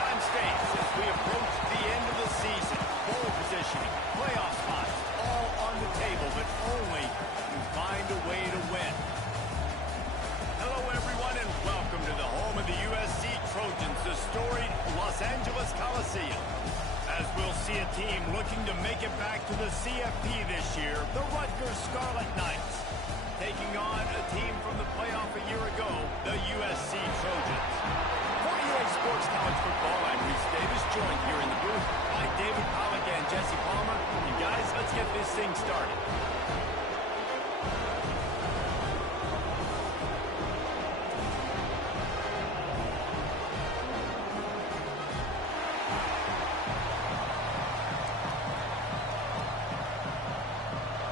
Time stays as we approach the end of the season. Bowl positioning, playoff spots, all on the table, but only to find a way to win. Hello, everyone, and welcome to the home of the USC Trojans, the storied Los Angeles Coliseum. As we'll see a team looking to make it back to the CFP this year, the Rutgers Scarlet Knights, taking on a team from the playoff a year ago, the USC Trojans. For EA Sports College Football, I'm Reese Davis, joined here in the booth by David Pollack and Jesse Palmer. And guys, let's get this thing started.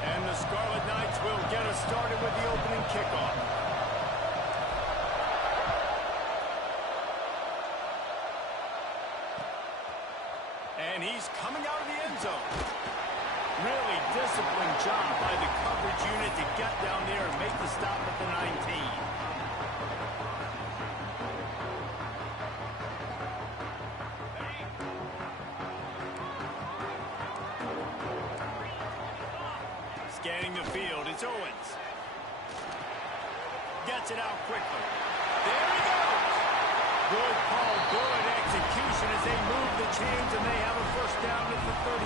And the Scarlet Knights will get us started with the opening kickoff. And he's coming out of the end zone. Really disciplined job by the coverage unit to get down there and make the stop at the 19. Scanning the field, it's Owens. Gets it out quickly. There he goes. Good call, good execution as they move the chains, and they have a first down at the 38.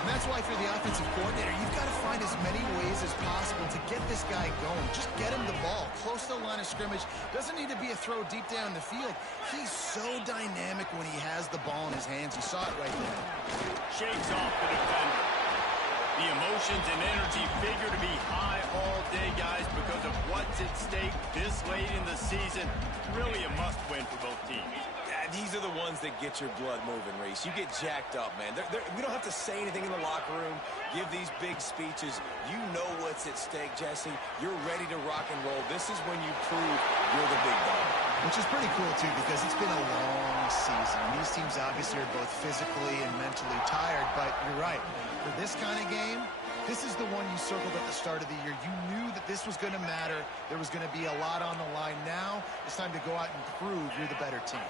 And that's why for the offensive coordinator, you've got to find as many ways as possible to get this guy going. Just get him the ball close to the line of scrimmage. Doesn't need to be a throw deep down the field. He's so dynamic when he has the ball in his hands. You saw it right there. Shakes off the defender. The emotions and energy figure to be high all day, guys, because of what's at stake this late in the season. Really a must-win for both teams. These are the ones that get your blood moving, Reese. You get jacked up, man. We don't have to say anything in the locker room, give these big speeches. You know what's at stake, Jesse. You're ready to rock and roll. This is when you prove you're the big dog. Which is pretty cool, too, because it's been a long season. These teams obviously are both physically and mentally tired, but you're right. For this kind of game, this is the one you circled at the start of the year. You knew that this was going to matter. There was going to be a lot on the line. Now it's time to go out and prove you're the better team.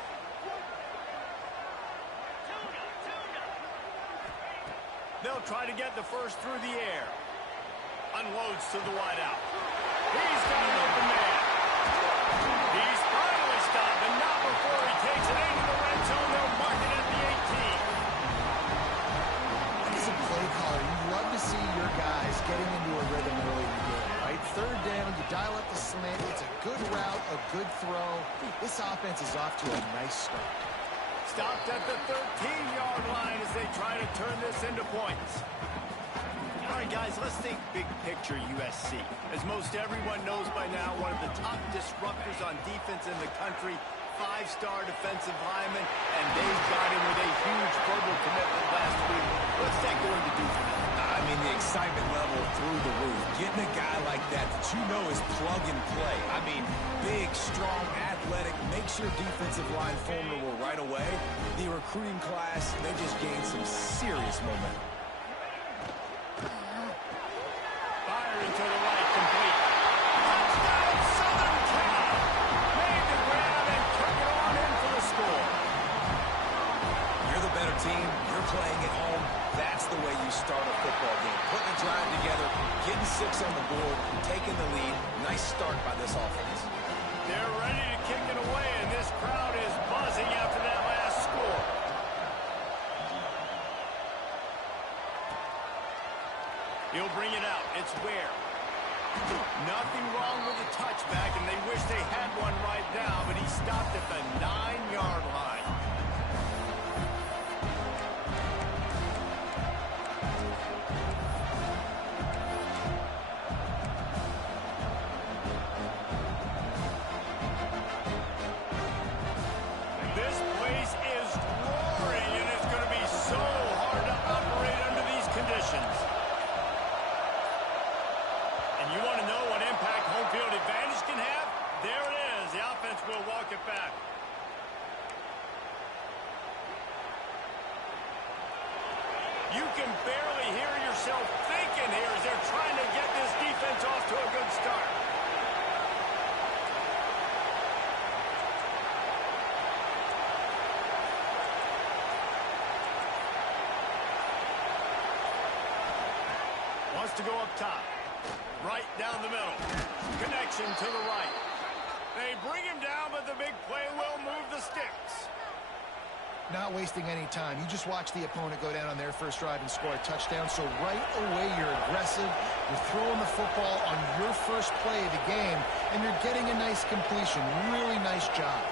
They'll try to get the first through the air. Unloads to the wideout. He's got an open man. He's finally stopped, and not before he takes it into the red zone. They'll mark it at the 18. As a play caller, you love to see your guys getting into a rhythm early in the game, right? Third down, you dial up the slant. It's a good route, a good throw. This offense is off to a nice start. Stopped at the 13-yard line as they try to turn this into points. All right, guys, let's think big picture USC. As most everyone knows by now, one of the top disruptors on defense in the country, five-star defensive lineman, and they got him with a huge verbal commitment last week. What's that going to do for them? I mean, the excitement level through the roof. Getting a guy like that you know is plug and play. I mean, big, strong, athletic, makes your defensive line formidable right away. The recruiting class, they just gained some serious momentum. Firing to the right, complete. Touchdown, Southern Cal! Made the grab and took it on in for the score. You're the better team. You're playing at home. That's the way you start a football game. Putting a drive together, getting 6 on the board, taking the lead. Nice start by this offense. They're ready to kick it away, and this crowd is buzzing after that last score. He'll bring it out. It's Ware. Nothing wrong with the touchback, and they wish they had one right now, but he stopped at the 9-yard line. This place is roaring, and it's going to be so hard to operate under these conditions. And you want to know what impact home field advantage can have? There it is. The offense will walk it back. You can barely hear yourself thinking here as they're trying to get this defense off to a good start. to go up top. Right down the middle. Connection to the right. They bring him down, but the big play will move the sticks. Not wasting any time. You just watch the opponent go down on their first drive and score a touchdown. So right away, you're aggressive. You're throwing the football on your first play of the game, and you're getting a nice completion. Really nice job.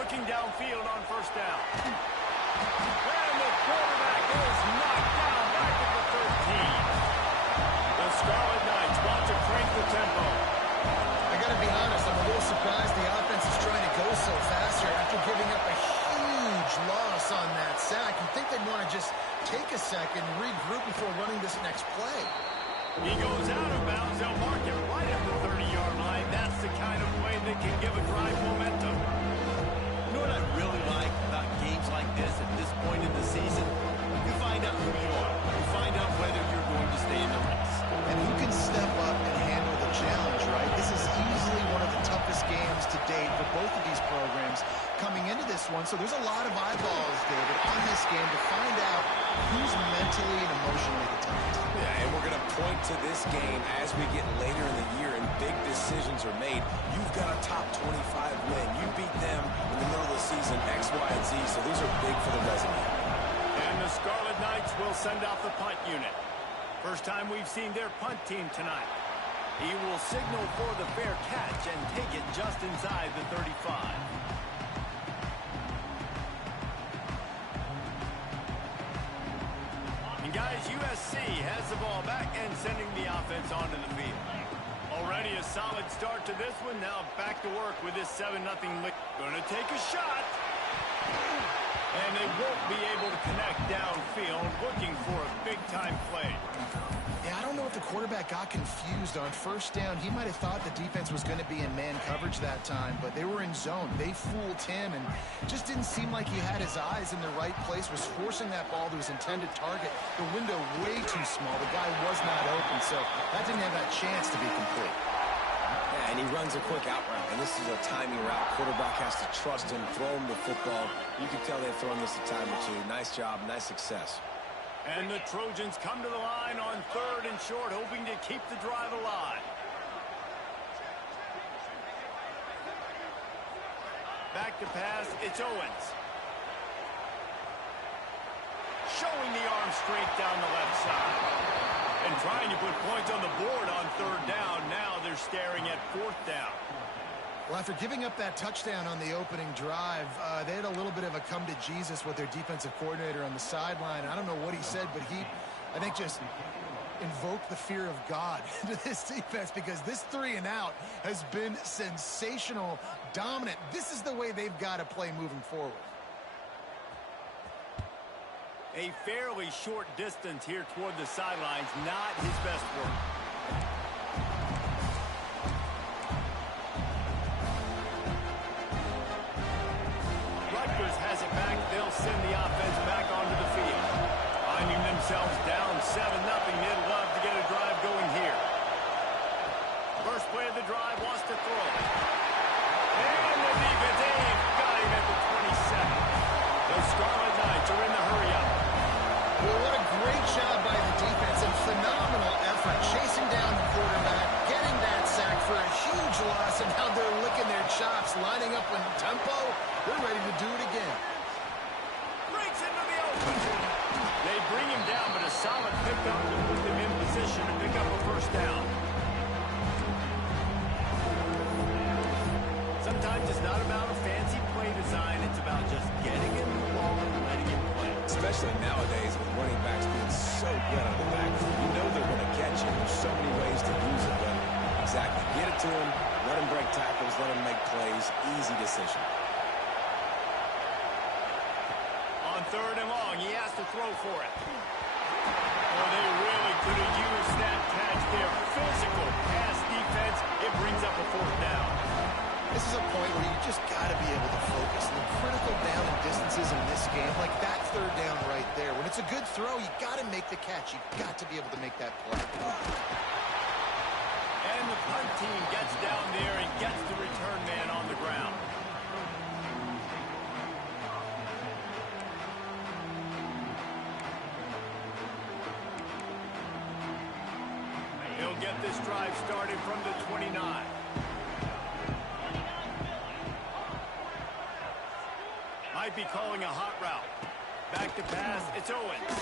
Looking downfield on first down. And the quarterback is knocked down back at the 13. The Scarlet Knights want to crank the tempo. I got to be honest, I'm a little surprised the offense is trying to go so fast here after giving up a huge loss on that sack. You'd think they'd want to just take a second, regroup before running this next play. He goes out of bounds. They'll mark it right at the 30-yard line. That's the kind of play that can give a drive momentum. You know what I really like about games like this at this point in the season? You find out who you are. You find out whether you're going to stay in the race. And who can step up and handle the challenge, right? This is easily one of the toughest games to date for both of these programs coming into this one. So there's a lot of eyeballs, David, on this game to find out who's mentally and emotionally the toughest. Yeah, and we're going to point to this game as we get later in the year and big decisions are made. You've got a top 25 win. You beat them in the middle of the season, X, Y, and Z, so these are big for the resume. And the Scarlet Knights will send out the punt unit. First time we've seen their punt team tonight. He will signal for the fair catch and take it just inside the 35. And guys, USC has the ball back and sending the offense onto the field. Already a solid start to this one. Now back to work with this 7-0 lead. Going to take a shot. And they won't be able to connect downfield, looking for a big-time play. Yeah, I don't know if the quarterback got confused on first down. He might have thought the defense was going to be in man coverage that time, but they were in zone. They fooled him and just didn't seem like he had his eyes in the right place, was forcing that ball to his intended target. The window way too small. The guy was not open, so that didn't have that chance to be complete. Yeah, and he runs a quick out route, and this is a timing route. Quarterback has to trust him, throw him the football. You can tell they've thrown this a time or two. Nice job, nice success. And the Trojans come to the line on 3rd and short, hoping to keep the drive alive. Back to pass, it's Owens. Showing the arm strength down the left side. And trying to put points on the board on 3rd down. Now they're staring at 4th down. Well, after giving up that touchdown on the opening drive, they had a little bit of a come-to-Jesus with their defensive coordinator on the sideline. I don't know what he said, but he, I think, just invoked the fear of God into this defense because this 3-and-out has been sensational, dominant. This is the way they've got to play moving forward. A fairly short distance here toward the sidelines, not his best work. Rutgers has it back. They'll send the offense back onto the field. Finding themselves down 7-0, they'd love to get a drive going here. First play of the drive, wants to throw. And the defense, they've got him at the 27. The Scarlet Knights are in the hurry-up. Well, what a great job by the defense and phenomenal effort chasing down the quarterback, getting that sack for a huge loss, and now they're licking their chops, lining up in tempo. They're ready to do it again. Breaks into the open. They bring him down, but a solid pickup to put them in position to pick up a first down. Sometimes it's not about a fancy play design. It's about just getting him the ball and letting him play. Especially nowadays with running backs being so good out of the backfield. You know they're going to catch you. There's so many ways to use it, but exactly. Get it to him, let him break tackles, let him make plays. Easy decision. On 3rd and long, he has to throw for it. Oh, they really could have used that catch there. Physical pass defense. It brings up a 4th down. This is a point where you just got to be able to focus. And the critical down and distances in this game, like that 3rd down right there. When it's a good throw, you got to make the catch. You got to be able to make that play. And the punt team gets down there and gets the return man on the ground. this drive started from the 29. Might be calling a hot route. Back to pass, it's Owens.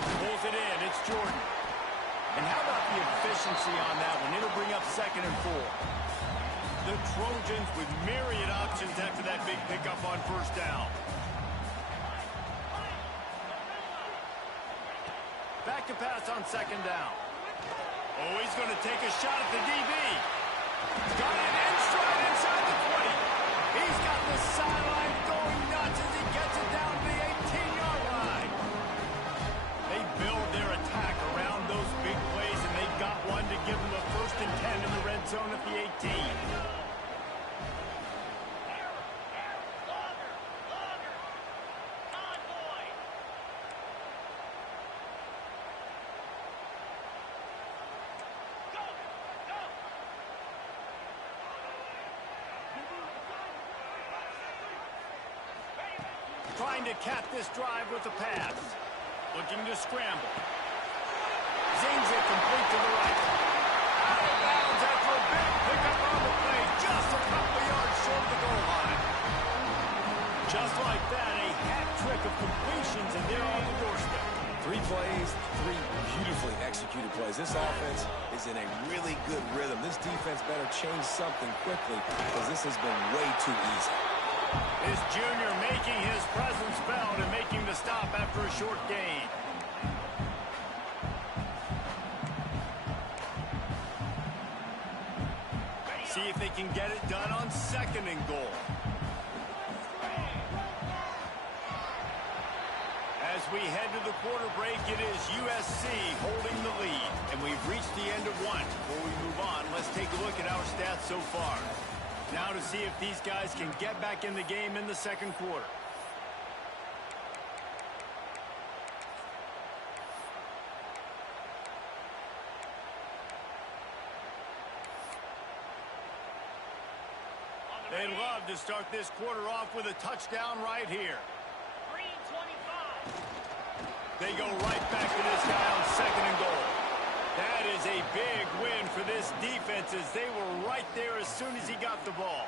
Pulls it in, it's Jordan. And how about the efficiency on that one? It'll bring up 2nd and 4. The Trojans with myriad options after that big pickup on 1st down. Back to pass on 2nd down. Oh, he's going to take a shot at the DB. Got it in stride inside the 20. He's got the sideline going nuts as he gets it down to the 18-yard line. They build their attack around those big plays, and they got one to give them a 1st and 10 in the red zone at the 18. Trying to cap this drive with a pass. Looking to scramble. Zings it complete to the right. Out of bounds after a big pickup on the play. Just a couple of yards short of the goal line. Just like that, a hat trick of completions, and they're on the doorstep. 3 plays, 3 beautifully executed plays. This offense is in a really good rhythm. This defense better change something quickly because this has been way too easy. This junior making his presence felt and making the stop after a short gain. See if they can get it done on 2nd and goal. As we head to the quarter break, it is USC holding the lead. And we've reached the end of one. Before we move on, let's take a look at our stats so far. Now to see if these guys can get back in the game in the 2nd quarter. They'd love to start this quarter off with a touchdown right here. They go right back to this guy on 2nd and goal. That is a big win for this defense as they were right there as soon as he got the ball.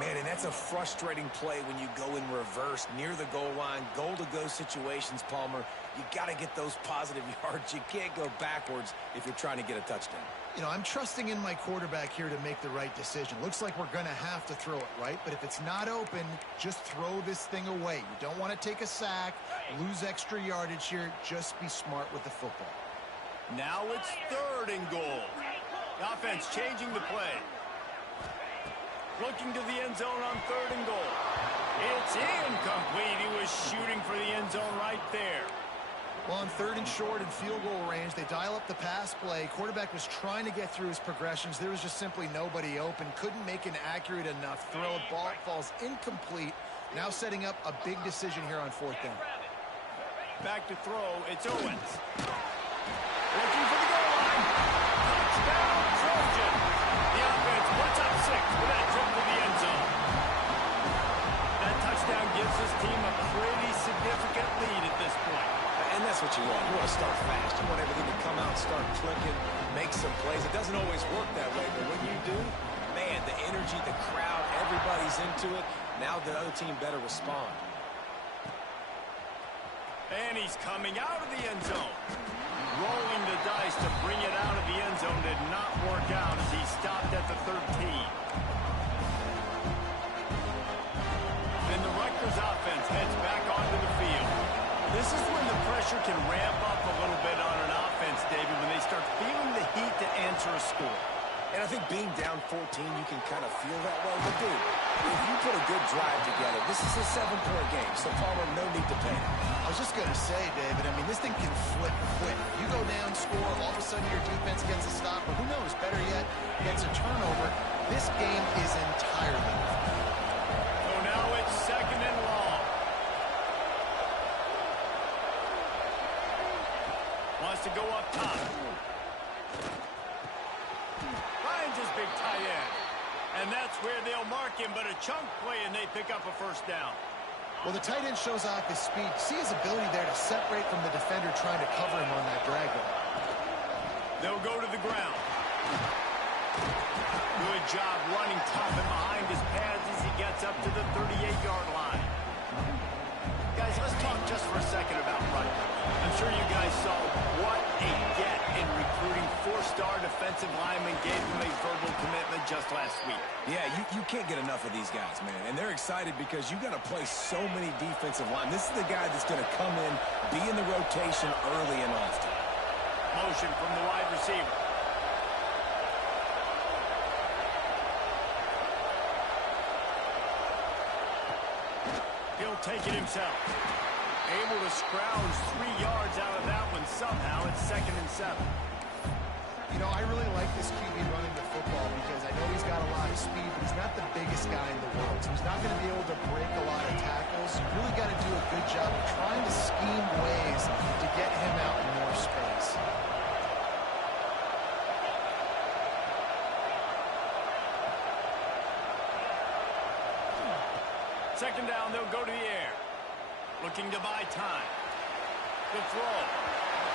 Man, and that's a frustrating play when you go in reverse near the goal line, goal-to-go situations, Palmer. You got to get those positive yards. You can't go backwards if you're trying to get a touchdown. You know, I'm trusting in my quarterback here to make the right decision. Looks like we're going to have to throw it, right? But if it's not open, just throw this thing away. You don't want to take a sack, lose extra yardage here. Just be smart with the football. Now it's 3rd and goal. The offense changing the play. Looking to the end zone on 3rd and goal. It's incomplete. He was shooting for the end zone right there. Well, on 3rd and short and field goal range, they dial up the pass play. Quarterback was trying to get through his progressions. There was just simply nobody open. Couldn't make an accurate enough throw. Ball falls incomplete. Now setting up a big decision here on 4th down. Back to throw. It's Owens. Looking for the goal line. Touchdown, Trojan. The offense puts up 6 with that trip to the end zone. That touchdown gives his team a pretty significant lead at this point. And that's what you want. You want to start fast. You want everything to come out, start clicking, make some plays. It doesn't always work that way, but when you do, man, the energy, the crowd, everybody's into it. Now the other team better respond. And he's coming out of the end zone. Rolling the dice to bring it out of the end zone did not work out as he stopped at the 13. And the Rutgers offense heads back onto the field. This is when the pressure can ramp up a little bit on an offense, David, when they start feeling the heat to answer a score. And I think being down 14, you can kind of feel that way. But, dude, if you put a good drive together, this is a 7-point game, so Palmer, no need to panic. I was just going to say, David, I mean, this thing can flip quick. You go down, score, all of a sudden your defense gets a stop, or who knows, better yet, gets a turnover. This game is entirely different. So now it's 2nd and long. Wants to go up top. Finds his big tight end. And that's where they'll mark him, but a chunk play and they pick up a 1st down. Well, the tight end shows off his speed. See his ability there to separate from the defender trying to cover him on that drag route. They'll go to the ground. Good job running tough and behind his pads as he gets up to the 38-yard line. Guys, let's talk just for a second about running. I'm sure you guys saw what a get in recruiting. Four-star defensive lineman gave him a verbal commitment just last week. Yeah, you can't get enough of these guys, man. And they're excited because you got to play so many defensive line. This is the guy that's going to come in, be in the rotation early and often. Motion from the wide receiver. He'll take it himself. Able to scrounge 3 yards out of that one somehow. It's 2nd and 7. You know, I really like this QB running the football because I know he's got a lot of speed, but he's not the biggest guy in the world. So he's not going to be able to break a lot of tackles. You really got to do a good job of trying to scheme ways to get him out in more space. Second down, they'll go to the air. Looking to buy time. The throw.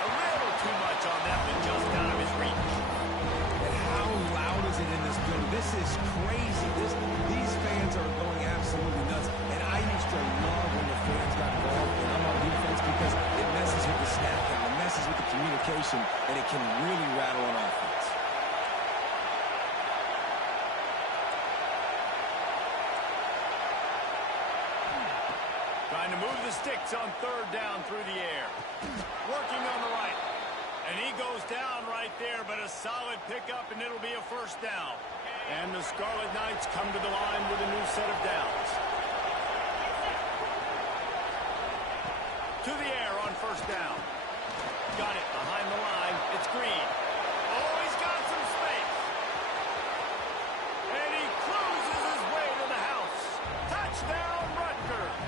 A little too much on that one, just out of his reach. And how loud is it in this building? This is crazy. These fans are going absolutely nuts. And I used to love when the fans got involved and I'm on defense because it messes with the snap count, it messes with the communication, and it can really rattle an offense. Trying to move the sticks on 3rd down through the air. Working on the right. And he goes down right there, but a solid pickup, and it'll be a 1st down. And the Scarlet Knights come to the line with a new set of downs. To the air on 1st down. Got it behind the line. It's Green. Oh, he's got some space. And he cruises his way to the house. Touchdown, Rutgers.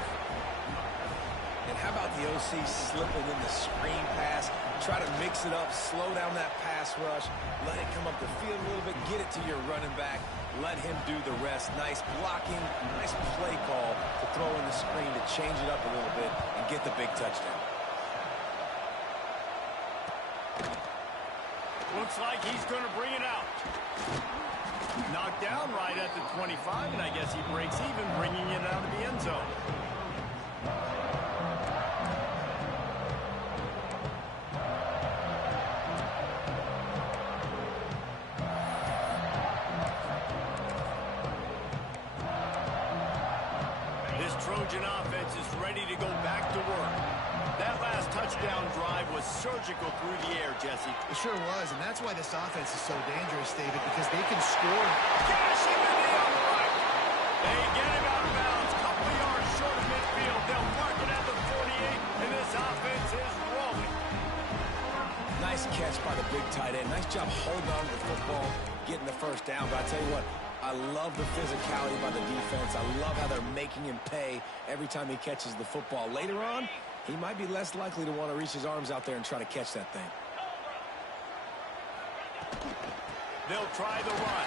And how about the OC slipping in the screen pass? Try to mix it up, slow down that pass rush, let it come up the field a little bit, get it to your running back, let him do the rest. Nice blocking, nice play call to throw in the screen to change it up a little bit and get the big touchdown. Looks like he's going to bring it out. Knocked down right at the 25, and I guess he breaks even, bringing it out of the end zone. This Trojan offense is ready to go back to work. That last touchdown drive was surgical through the air, Jesse. It sure was, and that's why this offense is so dangerous, David, because they can score. Gashing the knee on the right. They get him out of bounds. Couple of yards short of midfield. They'll mark it at the 48, and this offense is rolling. Nice catch by the big tight end. Nice job holding on to the football, getting the 1st down. But I tell you what, I love the physicality by the defense. I love how they're making him pay every time he catches the football. Later on, he might be less likely to want to reach his arms out there and try to catch that thing. They'll try the run.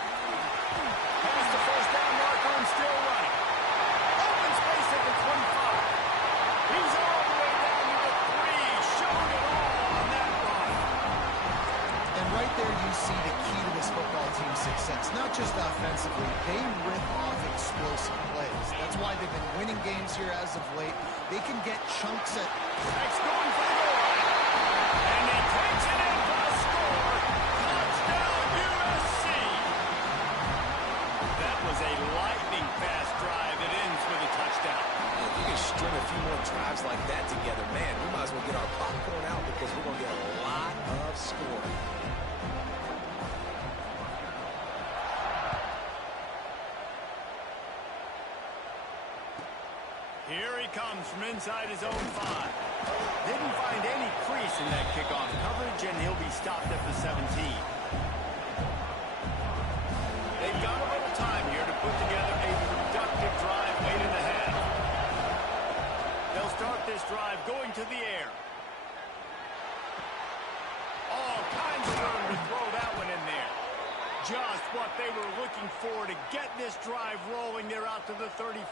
Past the 1st down marker and still running. Open space at the 25. He's all the way down to the 3. Showing it all on that run. And right there you see the key to this football team's success. Not just offensively, they rip off explosive plays. That's why they've been winning games here as of late. They can get chunks at... Next going for the goal line. And he takes it in for the score. Touchdown, USC. That was a lightning-fast drive. It ends with a touchdown. If we can string a few more drives like that together, man, we might as well get our popcorn out because we're going to get a lot of scoring. Here he comes from inside his own 5. Didn't find any crease in that kickoff coverage, and he'll be stopped at the 17. They've got a little time here to put together a productive drive late in the half. They'll start this drive going to the air. All kinds of room to throw that one in there. Just what they were looking for to get this drive rolling. They're out to the 35.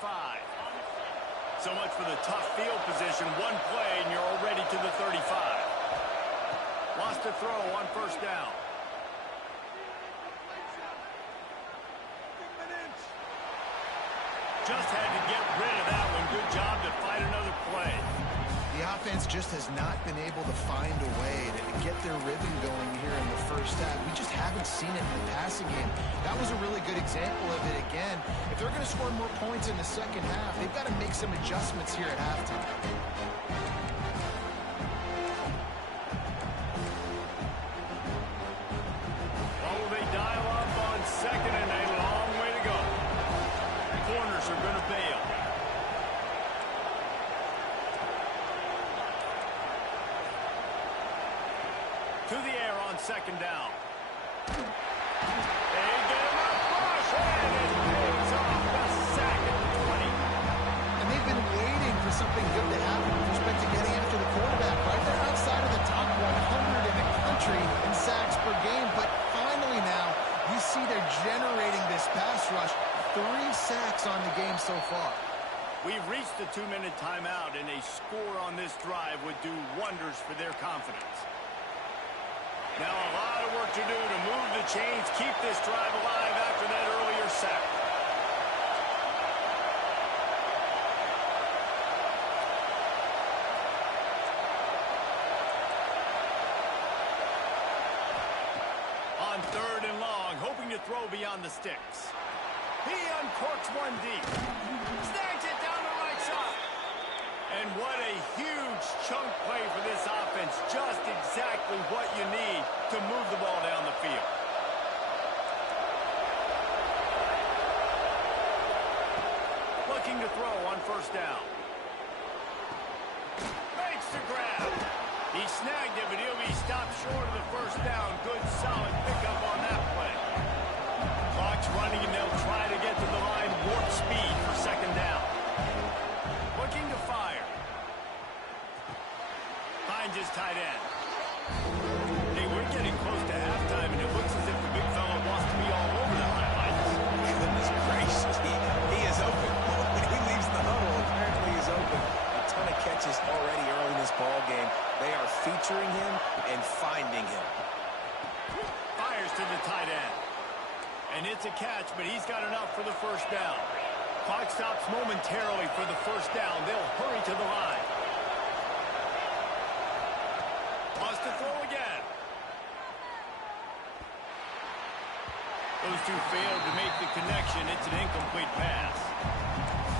So much for the tough field position. One play, and you're already to the 35. Lost a throw on 1st down. Just had to get rid of that one. Good job to fight another play. The offense just has not been able to find a way to get their rhythm going here in the first half. We just haven't seen it in the passing game. That was a really good example of it again. If they're going to score more points in the second half, they've got to make some adjustments here at halftime. Well, they dial up on second and a long way to go. Corners are going to bail. To the air on second down. They get him up, rush, and it pays off the sack at the 20. And they've been waiting for something good to happen with respect to getting after the quarterback, right? They're outside of the top 100 in the country in sacks per game, but finally now you see they're generating this pass rush. 3 sacks on the game so far. We've reached the 2-minute timeout, and a score on this drive would do wonders for their confidence. Now a lot of work to do to move the chains, keep this drive alive after that earlier sack. On third and long, hoping to throw beyond the sticks. He uncorks one deep. Snags it down the right side. And what a huge chunk play for this offense. Just exactly what you need to move the ball down the field. Looking to throw on first down. Makes the grab. He snagged it, but he'll be stopped short of the first down. Good, solid pickup on that play. Clock's running, and they'll try to get to the line. Warp speed for second down. Looking to fire. Finds his tight end. Hey, we're getting close to halftime, and it looks as if the big fella wants to be all over the highlights. Goodness gracious, he is open. When he leaves the huddle, apparently he's open. A ton of catches already early in this ball game. They are featuring him and finding him. Fires to the tight end. And it's a catch, but he's got enough for the first down. Clock stops momentarily for the first down. They'll hurry to the line. Wants to throw again. Those two failed to make the connection. It's an incomplete pass.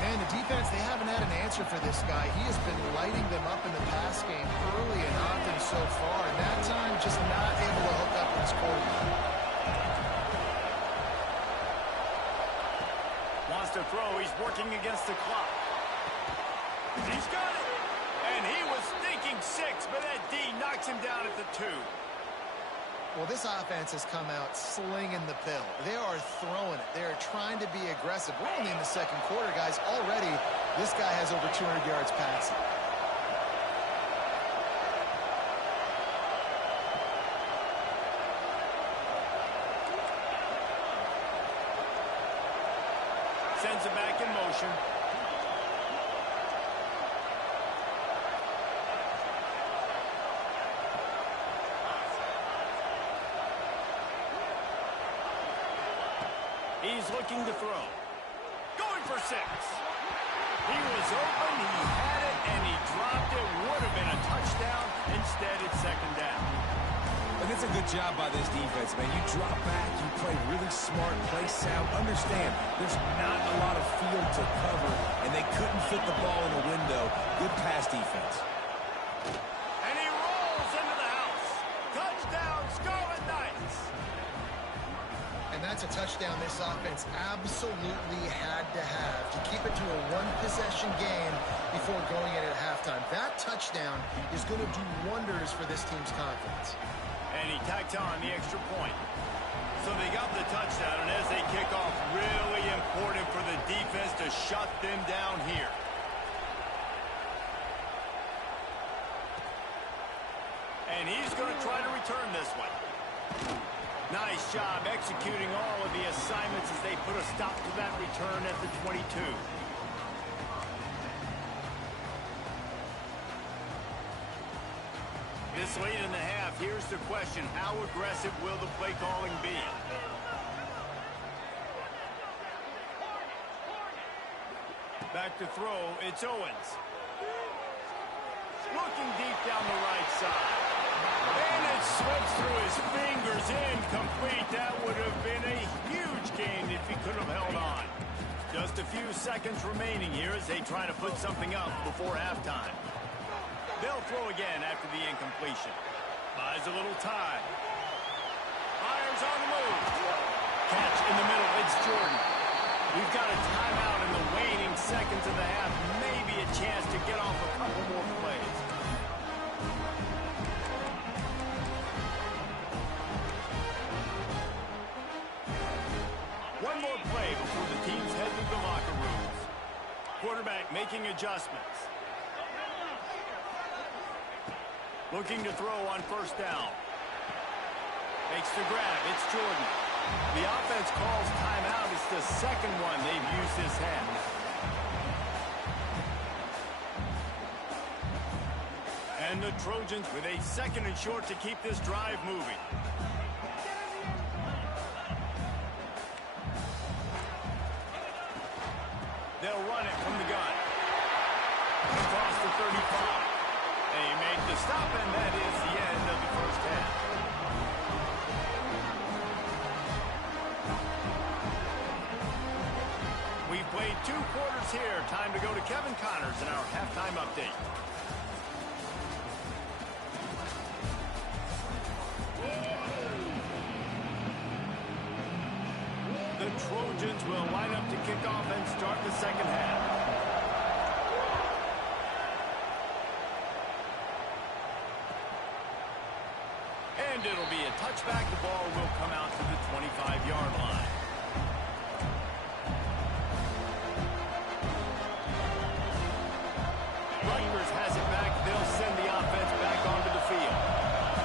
And the defense, they haven't had an answer for this guy. He has been lighting them up in the pass game early and often so far. And that time, just not able to hook up with his quarterback. Wants to throw. He's working against the clock. He's got it. And he was thinking 6, but that D knocks him down at the 2. Well, this offense has come out slinging the pill. They are throwing it. They are trying to be aggressive. We're only in the second quarter, guys. Already, this guy has over 200 yards passing. Sends it back in motion. He's looking to throw. Going for 6. He was open, he had it, and he dropped it. Would have been a touchdown. Instead, it's second down. And it's a good job by this defense, man. You drop back, you play really smart, play sound. Understand, there's not a lot of field to cover, and they couldn't fit the ball in a window. Good pass defense. And he rolls into the house. Touchdown, Scarlet Knights. And that's a touchdown this offense absolutely had to have to keep it to a one-possession game before going in at halftime. That touchdown is going to do wonders for this team's confidence. And he tacked on the extra point. So they got the touchdown, and as they kick off, really important for the defense to shut them down here. And he's going to try to return this one. Nice job executing all of the assignments as they put a stop to that return at the 22. This late in the half, here's the question. How aggressive will the play calling be? Back to throw, it's Owens. Looking deep down the right side. And it slips through his fingers, incomplete. That would have been a huge gain if he could have held on. Just a few seconds remaining here as they try to put something up before halftime. They'll throw again after the incompletion. Buys a little time. Fires on the move. Catch in the middle, it's Jordan. We've got a timeout in the waning seconds of the half. Maybe a chance to get off a couple more plays. One more play before the teams head to the locker rooms. Quarterback making adjustments. Looking to throw on first down. Makes the grab. It's Jordan. The offense calls timeout. It's the second one they've used this half. And the Trojans with a second and short to keep this drive moving. They'll run it from the gun. Across the 35. They make the stop, and that is the end of the first half. We've played 2 quarters here. Time to go to Kevin Connors in our halftime update. The Trojans will line up to kick off and start the second half. And it'll be a touchback. The ball will come out to the 25-yard line. Rutgers has it back. They'll send the offense back onto the field.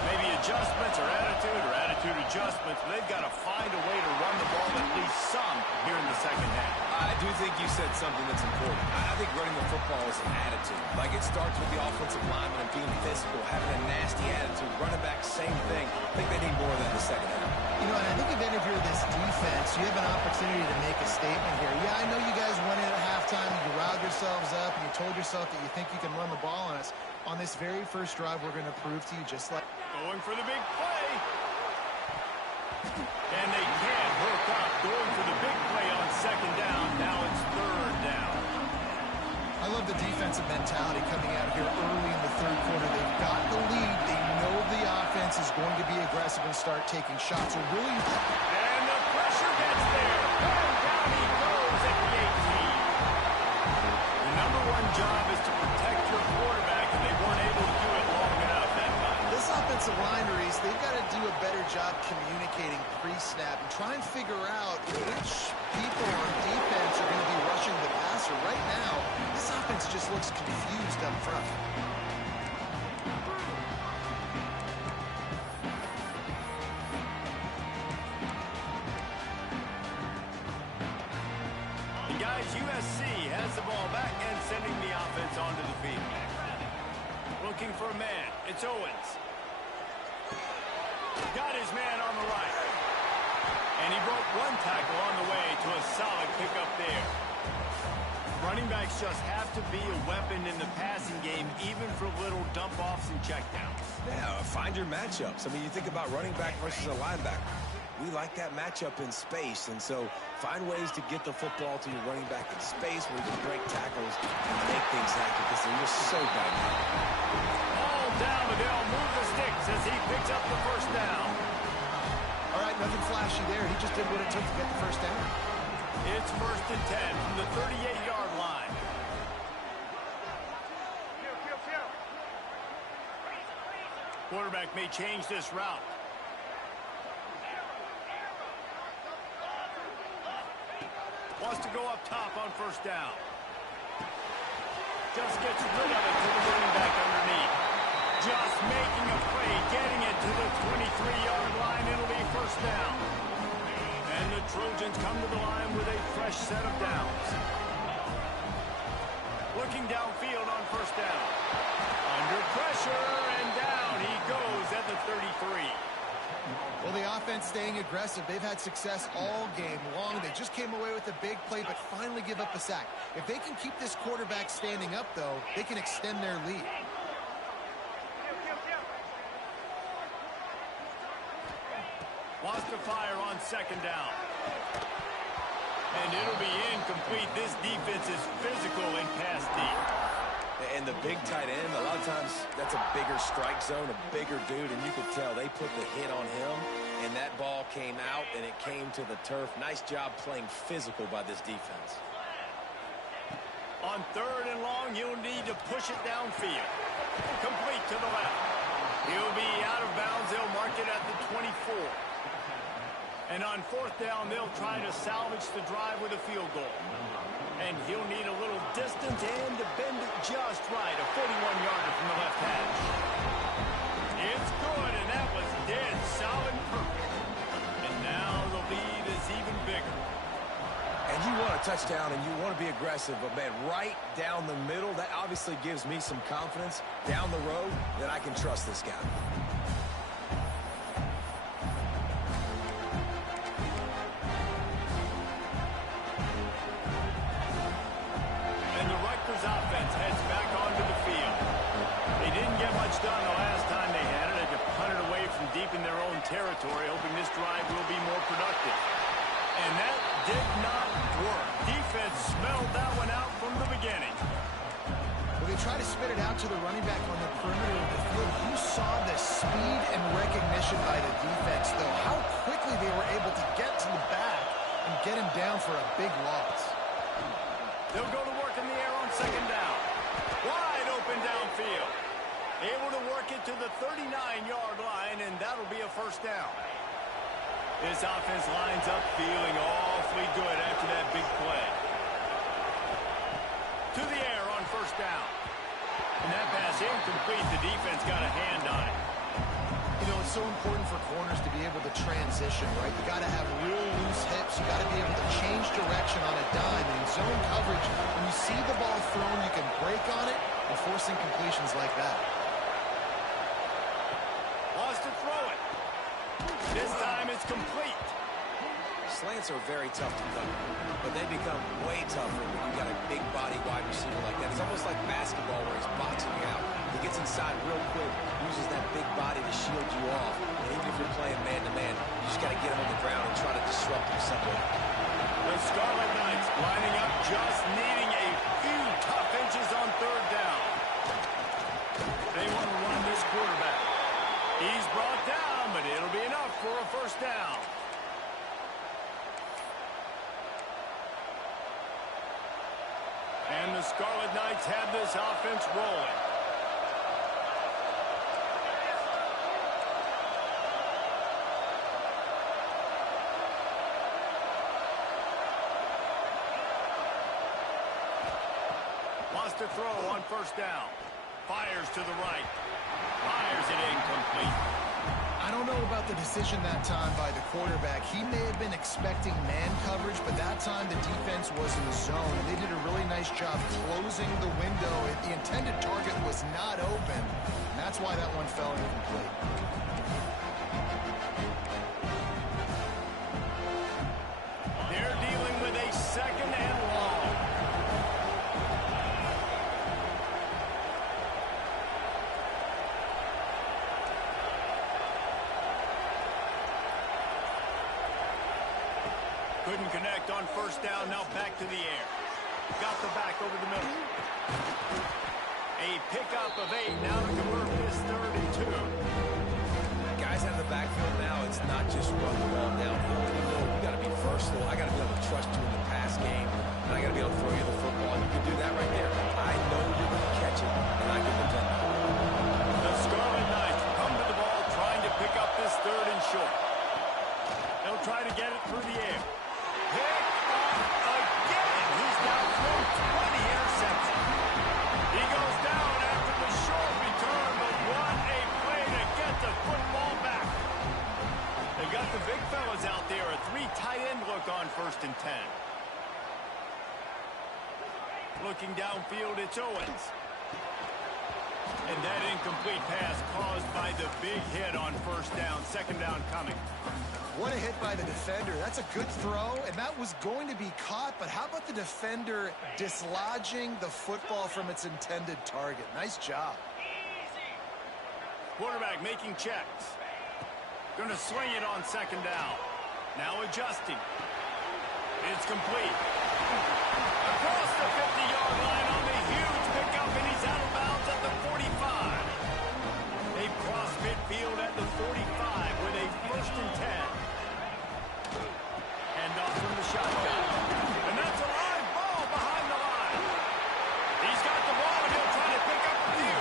Maybe adjustments or attitude adjustments. But they've got to find a way to run the ball at least some here in the second half. I do think you said something that's important. I think running the football is an attitude. Like, it starts with the offensive lineman and being physical, having a nasty attitude. Running back, same thing. I think they need more of that in the second half. You know, and I think even if you're this defense, you have an opportunity to make a statement here. Yeah, I know you guys won it at halftime, and you riled yourselves up, and you told yourself that you think you can run the ball on us. On this very first drive, we're going to prove to you just like... Going for the big play. And they can't hook up. Going for the big play on second down. Now it's third down. I love the defensive mentality coming out here early in the third quarter. They've got the lead. They know the offense is going to be aggressive and start taking shots. So really... And the pressure gets there. And down he goes at the 18. The number one job is to protect your quarterback, and they weren't able to do it long enough that time. This offensive line, Reese, they've got to do a better job communicating pre-snap and try and figure out which people on defense are going to be rushing the passer. Right now, this offense just looks confused up front. And guys, USC has the ball back and sending the offense onto the field. Looking for a man. It's Owens. Got his man on the right. And he broke one tackle on the way to a solid pickup there. Running backs just have to be a weapon in the passing game, even for little dump-offs and checkdowns. Yeah, find your matchups. I mean, you think about running back versus a linebacker. We like that matchup in space, and so find ways to get the football to your running back in space where you can break tackles and make things happen because they're just so dynamic. Ball down, but they'll move the sticks as he picks up the first down. All right, nothing flashy there. He just did what it took to get the first down. It's 1st and 10 from the 38-yard line. Quarterback may change this route. Wants to go up top on first down. Just gets rid of it to the running back underneath. Just making a play, getting it to the 23-yard line. It'll be first down. And the Trojans come to the line with a fresh set of downs. Looking downfield on first down. Under pressure, and down he goes at the 33. Well, the offense staying aggressive. They've had success all game long. They just came away with a big play, but finally give up a sack. If they can keep this quarterback standing up, though, they can extend their lead. Wants to fire on second down. And it'll be incomplete. This defense is physical and pass deep. And the big tight end, a lot of times that's a bigger strike zone, a bigger dude, and you could tell they put the hit on him, and that ball came out, and it came to the turf. Nice job playing physical by this defense. On third and long, he'll need to push it downfield. Complete to the left. He'll be out of bounds. They'll mark it at the 24. And on fourth down, they'll try to salvage the drive with a field goal. And he'll need a little distance and to bend it just right. A 41-yarder from the left hash. It's good, and that was dead solid perfect. And now the lead is even bigger. And you want a touchdown, and you want to be aggressive, but, man, right down the middle, that obviously gives me some confidence down the road that I can trust this guy. Offense heads back onto the field. They didn't get much done the last time they had it. They had to punt it away from deep in their own territory, hoping this drive will be more productive. And that did not work. Defense smelled that one out from the beginning. Well, they try to spit it out to the running back on the perimeter of the field. You saw the speed and recognition by the defense, though. How quickly they were able to get to the back and get him down for a big loss. They'll go to work in the air on second down. Wide open downfield. Able to work it to the 39-yard line, and that'll be a first down. This offense lines up feeling awfully good after that big play. To the air on first down. And that pass incomplete. The defense got a hand on it. You know, it's so important for corners to be able to transition, right? You got to have real loose hips. You got to be able to change direction on a dime. And in zone coverage, when you see the ball thrown, you can break on it and force incompletions like that. Wants to throw it. This time it's complete. Slants are very tough to cover, but they become way tougher when you've got a big body wide receiver like that. It's almost like basketball where he's boxing you out. He gets inside real quick, uses that big body to shield you off. And even if you're playing man-to-man, you just got to get him on the ground and try to disrupt him somewhere. The Scarlet Knights lining up, just needing a few tough inches on third down. They want to run this quarterback. He's brought down, but it'll be enough for a first down. And the Scarlet Knights have this offense rolling. Wants to throw on first down. Fires to the right. Fires it incomplete. I don't know about the decision that time by the quarterback. He may have been expecting man coverage, but that time the defense was in the zone. They did a really nice job closing the window. The intended target was not open, and that's why that one fell incomplete. They're dealing with a second and long. Couldn't connect on first down, now back to the air. Got the back over the middle. A pickup of 8, now to convert this 3rd and 2. Guys out of the backfield now, it's not just run the ball downhill anymore. You got to be versatile. I got to be able to trust you in the pass game, and I got to be able to throw you the football. You can do that right there. I know you're going to catch it, and I can depend on it. The Scarlet Knights come to the ball, trying to pick up this 3rd and short. They'll try to get it through the air. Pick up again. He's now thrown 20 interceptions. He goes down after the short return, but what a play to get the football back. They've got the big fellas out there. A 3 tight end look on 1st and 10. Looking downfield, it's Owens. And that incomplete pass caused by the big hit on first down. Second down coming. What a hit by the defender. That's a good throw, and that was going to be caught, but how about the defender dislodging the football from its intended target? Nice job. Quarterback making checks. Going to swing it on second down. Now adjusting. It's complete. Across the 50-yard line on the huge pickup, and he's out of bounds at the 45. They've crossed midfield at the 45 with a 1st and 10. And off from the shotgun. And that's a live ball behind the line. He's got the ball, and he'll try to pick up a few.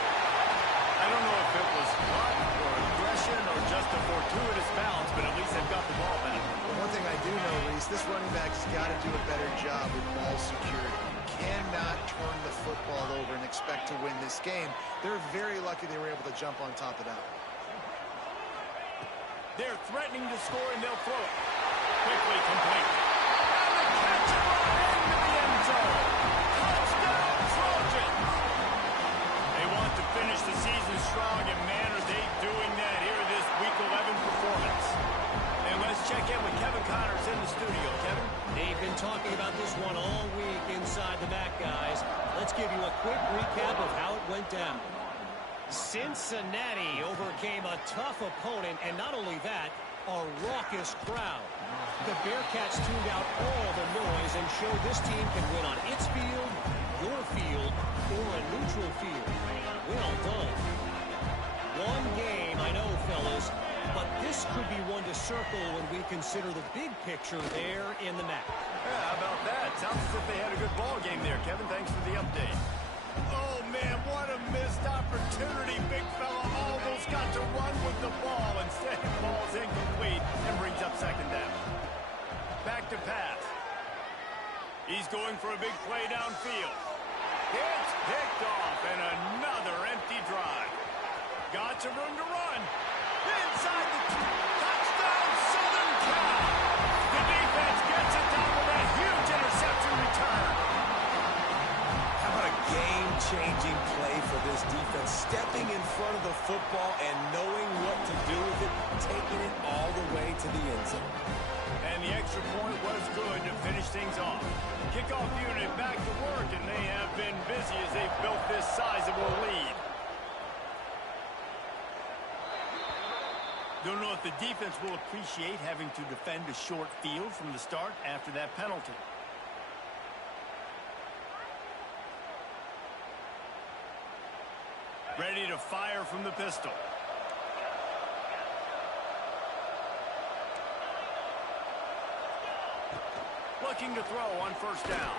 I don't know if it was luck or aggression or just a fortuitous bounce, but at least they've got the ball back. One thing I do know, Reese, this running back's got to do a better job with ball security. Cannot turn the football over and expect to win this game. They're very lucky they were able to jump on top of that. They're threatening to score, and they'll throw it. Quickly complete. And the catch right into the end zone. Touchdown, Trojans! They want to finish the season strong, and man, are they doing that here this Week 11 performance. And let's check in with Kevin Connors in the studio. Kevin? They've been talking about this one all week inside the MAC, guys. Let's give you a quick recap of how it went down. Cincinnati overcame a tough opponent, and not only that, a raucous crowd. The Bearcats tuned out all the noise and showed this team can win on its field, your field, or a neutral field. Well done. One game, I know, fellas, but this could be one to circle when we consider the big picture there in the MAC. Yeah, how about that? Sounds as if they had a good ball game there, Kevin. Thanks for the update. Oh, man, what a missed opportunity. Big fella almost got to run with the ball. Instead, the ball's incomplete and brings up second down. Back to pass. He's going for a big play downfield. It's picked off, and another empty drive. Got some room to run. Inside the touchdown, Southern Cal. The defense gets it down with that huge interception return. How about a game-changing play for this defense? Stepping in front of the football and knowing what to do with it, taking it all the way to the end zone. And the extra point was good to finish things off. Kickoff unit back to work, and they have been busy as they've built this sizable lead. Don't know if the defense will appreciate having to defend a short field from the start after that penalty. Ready to fire from the pistol. Looking to throw on first down.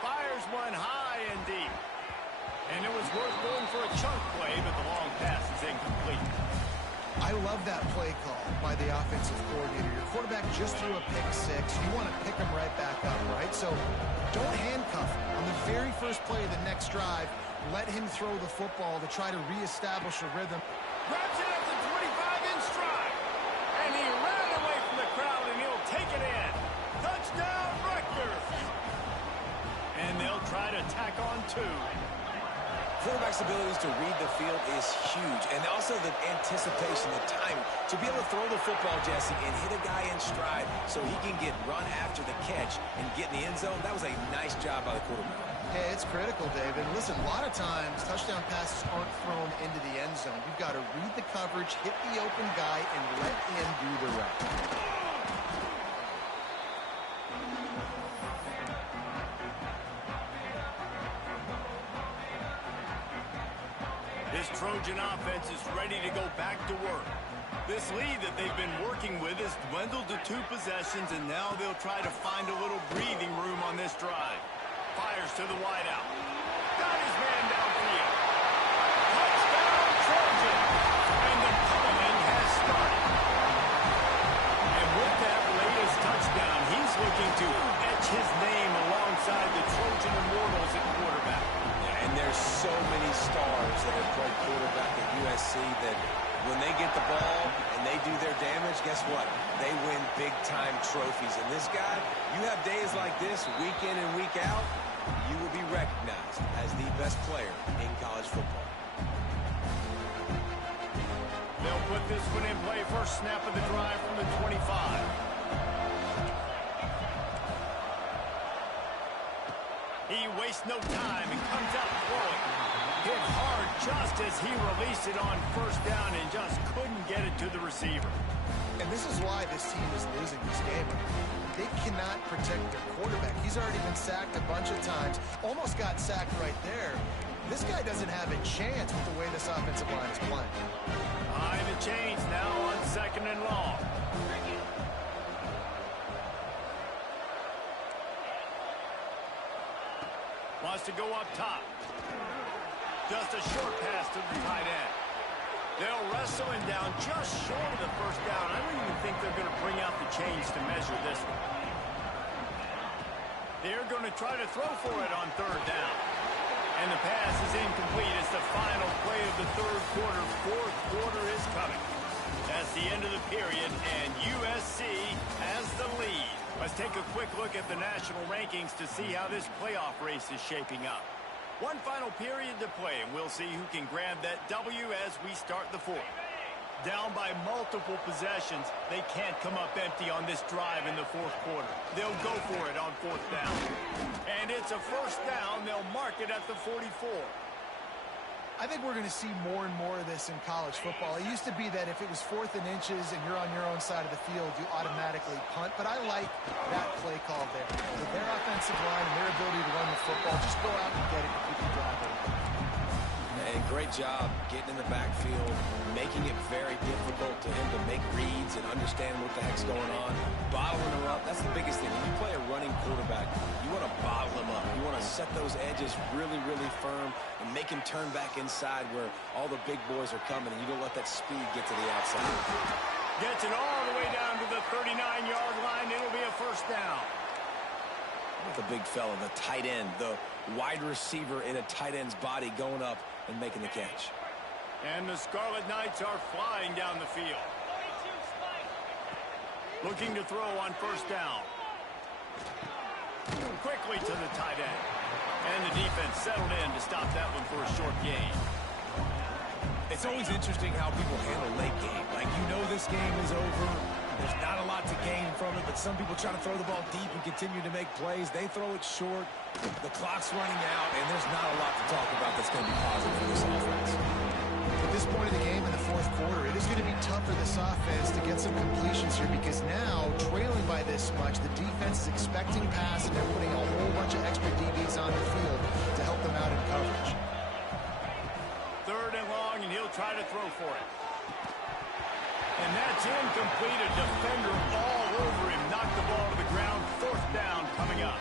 Fires one high and deep. And it was worth going for a chunk play, but the long pass is incomplete. I love that play call by the offensive coordinator. Your quarterback just threw a pick six. You want to pick him right back up, right? So don't handcuff him. On the very first play of the next drive, let him throw the football to try to reestablish a rhythm. Grabs it at the 25 in stride. And he ran away from the crowd, and he'll take it in. Touchdown, Rutgers. And they'll try to tack on two. Quarterback's abilities to read the field is huge, and also the anticipation, the time to be able to throw the football, Jesse, and hit a guy in stride so he can get run after the catch and get in the end zone. That was a nice job by the quarterback. Yeah, it's critical, David. Listen, a lot of times touchdown passes aren't thrown into the end zone. You've got to read the coverage, hit the open guy, and let him do the rest. This Trojan offense is ready to go back to work. This lead that they've been working with has dwindled to 2 possessions, and now they'll try to find a little breathing room on this drive. Fires to the wideout. Got his man downfield. Touchdown, Trojan! And the pummeling has started. And with that latest touchdown, he's looking to etch his name alongside the Trojan Immortals at quarterback. And there's so many stars that have played quarterback at USC that when they get the ball and they do their damage, guess what? They win big-time trophies. And this guy, you have days like this, week in and week out, you will be recognized as the best player in college football. They'll put this one in play. First snap of the drive from the 25. He wastes no time and comes out throwing. Hit hard just as he released it on first down and just couldn't get it to the receiver. And this is why this team is losing this game. They cannot protect their quarterback. He's already been sacked a bunch of times. Almost got sacked right there. This guy doesn't have a chance with the way this offensive line is playing. Behind the chains now on 2nd and long. Wants to go up top. Just a short pass to the tight end. They'll wrestle him down just short of the first down. I don't even think they're going to bring out the chains to measure this one. They're going to try to throw for it on 3rd down. And the pass is incomplete. It's the final play of the 3rd quarter. 4th quarter is coming. That's the end of the period, and USC has the lead. Let's take a quick look at the national rankings to see how this playoff race is shaping up. One final period to play, and we'll see who can grab that W as we start the 4th. Down by multiple possessions, they can't come up empty on this drive in the 4th quarter. They'll go for it on 4th down. And it's a first down. They'll mark it at the 44. I think we're going to see more and more of this in college football. It used to be that if it was 4th and inches and you're on your own side of the field, you automatically punt. But I like that play call there. With their offensive line and their ability to run the football, just go out and get it if you can drive it. Hey, great job getting in the backfield, making it very difficult to him to make reads and understand what the heck's going on. Bottling him up, that's the biggest thing. When you play a running quarterback, you want to bottle him up. You want to set those edges really, really firm and make him turn back inside where all the big boys are coming, and you don't let that speed get to the outside. Gets it all the way down to the 39-yard line. It'll be a first down. The big fella, the tight end, the wide receiver in a tight end's body going up and making the catch. And the Scarlet Knights are flying down the field. Looking to throw on first down. Quickly to the tight end. And the defense settled in to stop that one for a short gain. It's always interesting how people handle late game. Like, you know this game is over. There's not a lot to gain from it, but some people try to throw the ball deep and continue to make plays. They throw it short. The clock's running out, and there's not a lot to talk about that's going to be positive for this offense. At this point of the game in the 4th quarter, it is going to be tough for this offense to get some completions here because now, trailing by this much, the defense is expecting pass, and they're putting a whole bunch of extra DBs on the field to help them out in coverage. 3rd and long, and he'll try to throw for it. And that's incomplete. A defender all over him. Knocked the ball to the ground. 4th down coming up.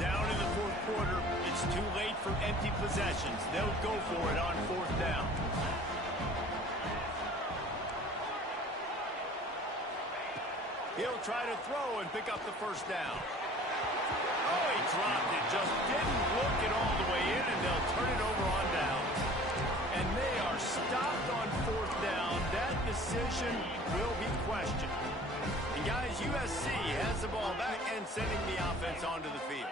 Down in the 4th quarter. It's too late for empty possessions. They'll go for it on 4th down. He'll try to throw and pick up the first down. Oh, he dropped it. Just didn't look it all the way in, and they'll turn it over on down. And they are stopped on 4th down. That decision will be questioned. And guys, USC has the ball back and sending the offense onto the field.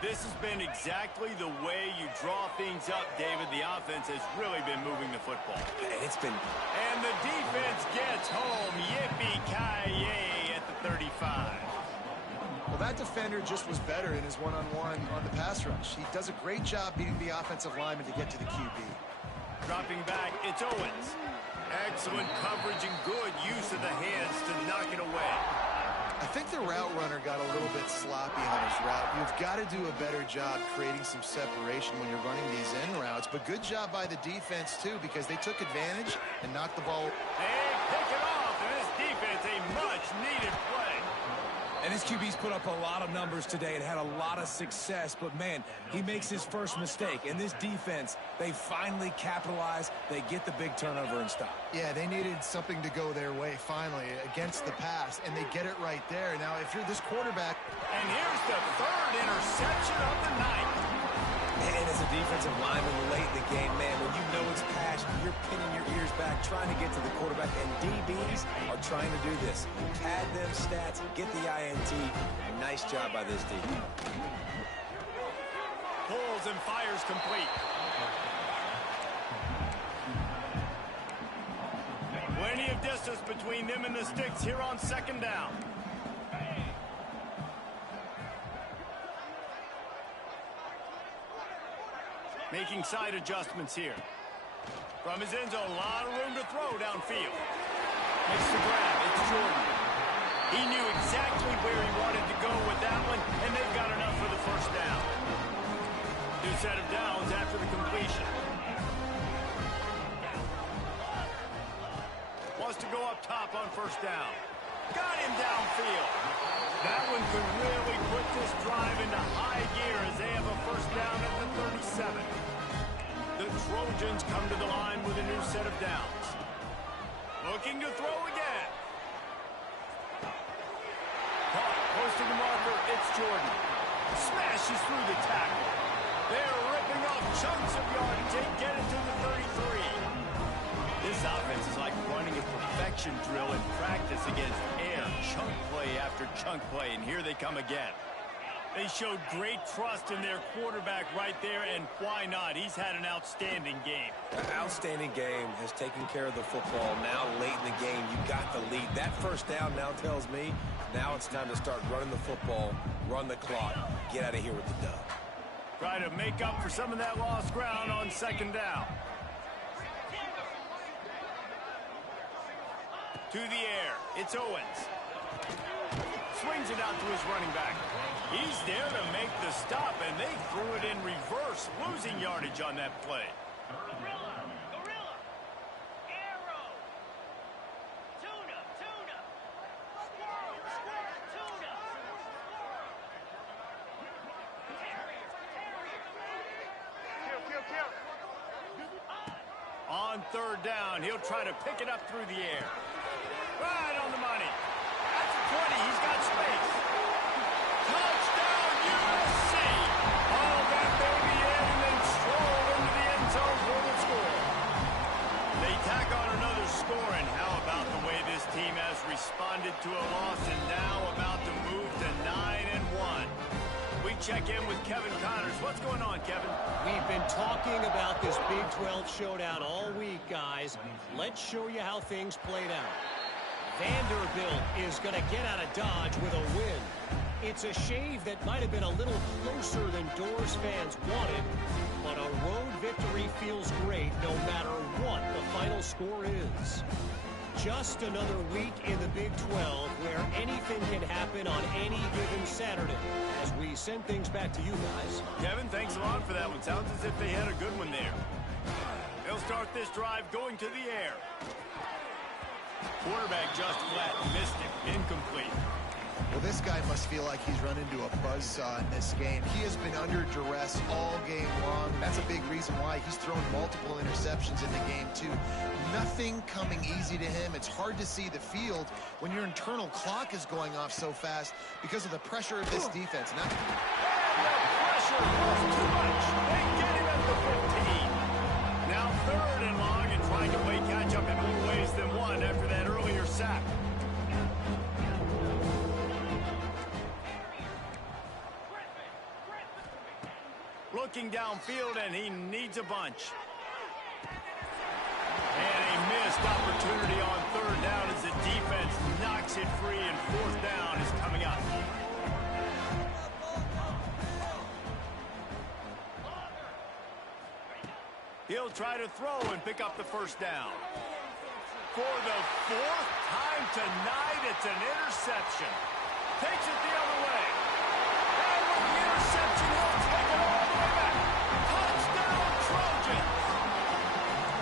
This has been exactly the way you draw things up, David. The offense has really been moving the football. And the defense gets home. Yippee-ki-yay at the 35. Well, that defender just was better in his one-on-one on the pass rush. He does a great job beating the offensive lineman to get to the QB. Dropping back, it's Owens. Excellent coverage and good use of the hands to knock it away. I think the route runner got a little bit sloppy on his route. You've got to do a better job creating some separation when you're running these in routes. But good job by the defense, too, because they took advantage and knocked the ball. They pick it off, and this defense, a much-needed play. And his QB's put up a lot of numbers today and had a lot of success, but man, he makes his first mistake. And this defense, they finally capitalize. They get the big turnover and stop. Yeah, they needed something to go their way finally against the pass, and they get it right there. Now, if you're this quarterback. And here's the 3rd interception of the night. And as a defensive lineman late in the game, man, when you know it's passion, you're pinning your ears back, trying to get to the quarterback, and DBs are trying to do this. Pad them stats, get the INT. Nice job by this DB. Pulls and fires complete. Plenty of distance between them and the sticks here on second down. Making side adjustments here. From his end zone, a lot of room to throw downfield. Makes the grab. It's Jordan. He knew exactly where he wanted to go with that one, and they've got enough for the first down. New set of downs after the completion. Wants to go up top on first down. Got him downfield. That one could really put this drive into high gear as they have a first down at the 37. The Trojans come to the line with a new set of downs. Looking to throw again. Caught, close to the marker, it's Jordan. Smashes through the tackle. They're ripping off chunks of yardage. They get it to the 33. This offense is like running a perfection drill in practice against air. Chunk play after chunk play, and here they come again. They showed great trust in their quarterback right there, and why not? He's had an outstanding game. An outstanding game, has taken care of the football. Now late in the game, you got the lead. That first down now tells me now it's time to start running the football, run the clock, get out of here with the dub. Try to make up for some of that lost ground on second down. To the air, it's Owens. Swings it out to his running back. He's there to make the stop, and they threw it in reverse, losing yardage on that play. Gorilla, arrow, tuna, squirrel, tuna. On third down, he'll try to pick it up through the air. Right on the money. That's a 20. He's got space. Touchdown, USC. Haul that baby in and then stroll into the end zone for the score. They tack on another score, and how about the way this team has responded to a loss and now about to move to 9-1. We check in with Kevin Connors. What's going on, Kevin? We've been talking about this Big 12 showdown all week, guys. Let's show you how things played out. Vanderbilt is going to get out of Dodge with a win. It's a shave that might have been a little closer than Doors fans wanted, but a road victory feels great no matter what the final score is. Just another week in the Big 12 where anything can happen on any given Saturday. As we send things back to you guys. Kevin, thanks a lot for that one. Sounds as if they had a good one there. They'll start this drive going to the air. Quarterback just flat, missed it, incomplete. Well, this guy must feel like he's run into a buzzsaw in this game. He has been under duress all game long. That's a big reason why he's thrown multiple interceptions in the game, too. Nothing coming easy to him. It's hard to see the field when your internal clock is going off so fast because of the pressure of this defense. And the pressure was too much. They get him at the 15. Now third and long and trying to play catch-up in more ways than one after that earlier sack. Looking downfield, and he needs a bunch. And a missed opportunity on third down as the defense knocks it free, and fourth down is coming up. He'll try to throw and pick up the first down. For the fourth time tonight, it's an interception. Takes it the other way. And with the interception, he'll take it all the way back. Touchdown, Trojans.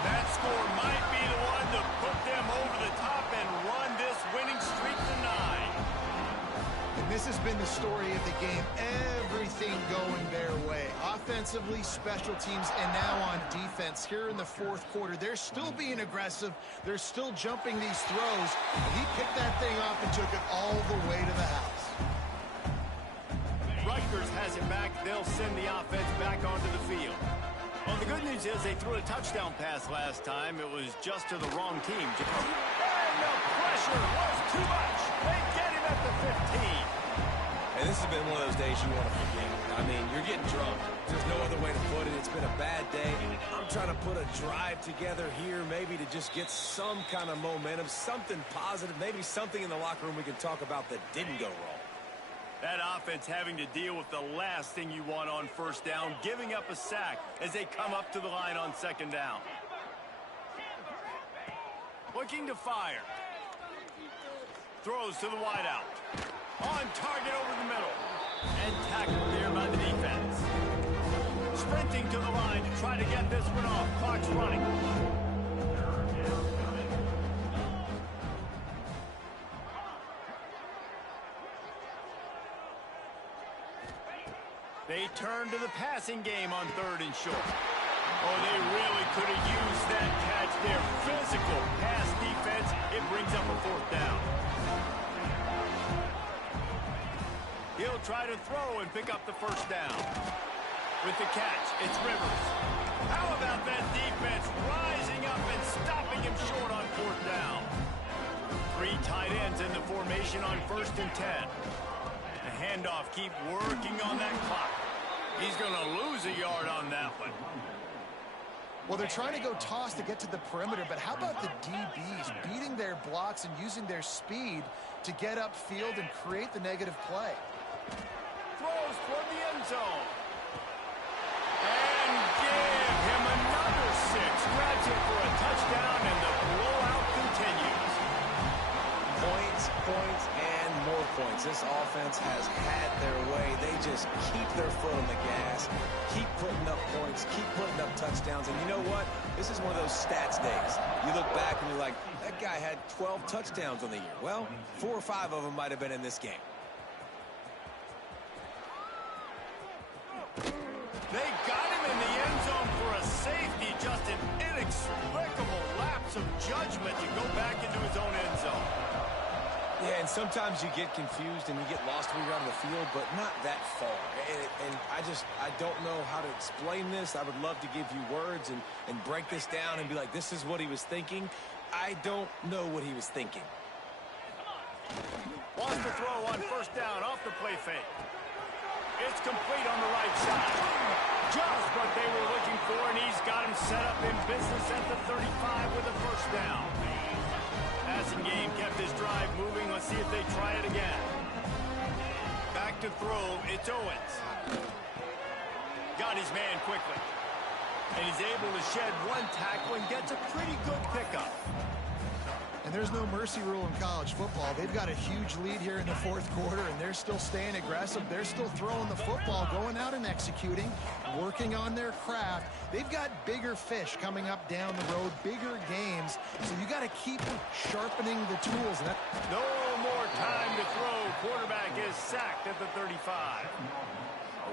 That score might be the one to put them over the top and run this winning streak to 9. And this has been the story of the game. Everything going their way. Offensively, special teams, and now on defense. Here in the fourth quarter, they're still being aggressive. They're still jumping these throws. And he picked that thing up and took it all the way to the house. Rutgers has it back. They'll send the offense back onto the field. Well, the good news is they threw a touchdown pass last time. It was just to the wrong team. And the pressure was too much. They get him at the 15. And this has been one of those days you want to forget. I mean, you're getting drunk. There's no other way to put it. It's been a bad day. I'm trying to put a drive together here, maybe to just get some kind of momentum, something positive, maybe something in the locker room we can talk about that didn't go wrong. That offense having to deal with the last thing you want on first down, giving up a sack as they come up to the line on second down. Looking to fire. Throws to the wideout. On target over the middle. And tackled there by the defense. Sprinting to the line to try to get this one off. Clock's running. They turn to the passing game on 3rd and short. Oh, they really could have used that catch there. Physical pass defense. It brings up a 4th down. He'll try to throw and pick up the 1st down. With the catch, it's Rivers. How about that defense rising up and stopping him short on 4th down? 3 tight ends in the formation on 1st and 10. The handoff, keep working on that clock. He's going to lose a yard on that one. Well, they're trying to go toss to get to the perimeter, but how about the DBs beating their blocks and using their speed to get upfield and create the negative play? Throws toward the end zone. And give him another 6. Grabs it for a touchdown, and the blowout continues. Points, points, and more points. This offense has had their way. They just keep their foot on the gas, keep putting up points, keep putting up touchdowns. And you know what? This is one of those stats days. You look back and you're like, that guy had 12 touchdowns on the year. Well, 4 or 5 of them might have been in this game. They got him in the end zone for a safety. Just an inexplicable lapse of judgment to go back into his own end zone. Yeah, and sometimes you get confused and you get lost when you're out of the field, but not that far. And I don't know how to explain this. I would love to give you words and break this down and be like, this is what he was thinking. I don't know what he was thinking. Wants to throw on 1st down off the play fake. It's complete on the right side. Just what they were looking for, and he's got him set up in business at the 35 with a 1st down. Passing game kept his drive moving. Let's see if they try it again. Back to throw. It's Owens. Got his man quickly. And he's able to shed 1 tackle and gets a pretty good pickup. And there's no mercy rule in college football. They've got a huge lead here in the 4th quarter, and they're still staying aggressive. They're still throwing the football, going out and executing, working on their craft. They've got bigger fish coming up down the road, bigger games, so you got to keep sharpening the tools. No more time to throw. Quarterback is sacked at the 35.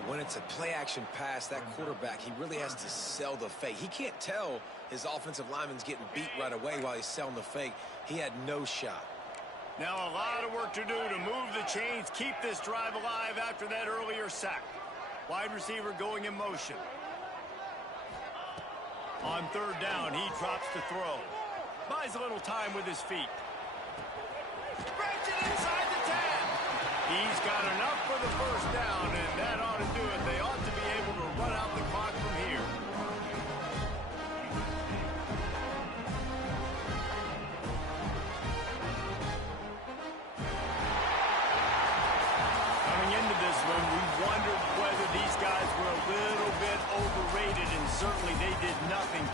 When it's a play-action pass, that quarterback, he really has to sell the fake. He can't tell his offensive lineman's getting beat right away while he's selling the fake. He had no shot. Now a lot of work to do to move the chains, keep this drive alive after that earlier sack. Wide receiver going in motion. On 3rd down, he drops to throw. Buys a little time with his feet. Spreads it inside the 10. He's got enough for the 1st down, and that ought to do it. They ought to be able to run out the clock from here. Coming into this one, we wondered whether these guys were a little bit overrated, and certainly they did nothing